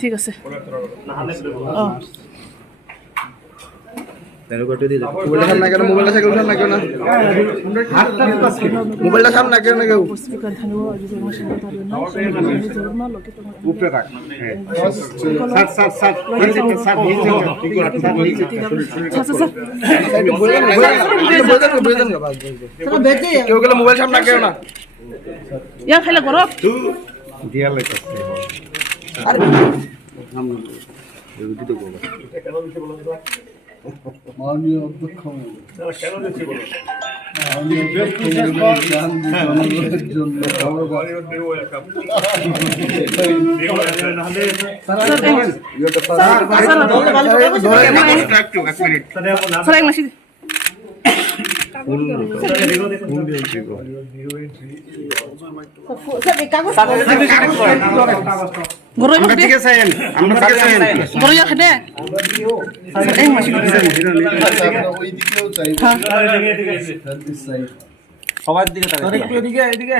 ঠিক আছে মোবাইলটা সামনে না কেউ না কেউ উপরে রাখ কেউ গেলে মোবাইল সামনে কেউ না ইয়া খাইলে করো দিয়া লাইছে আরে মাননীয় অধ্যক্ষ সবার দিকে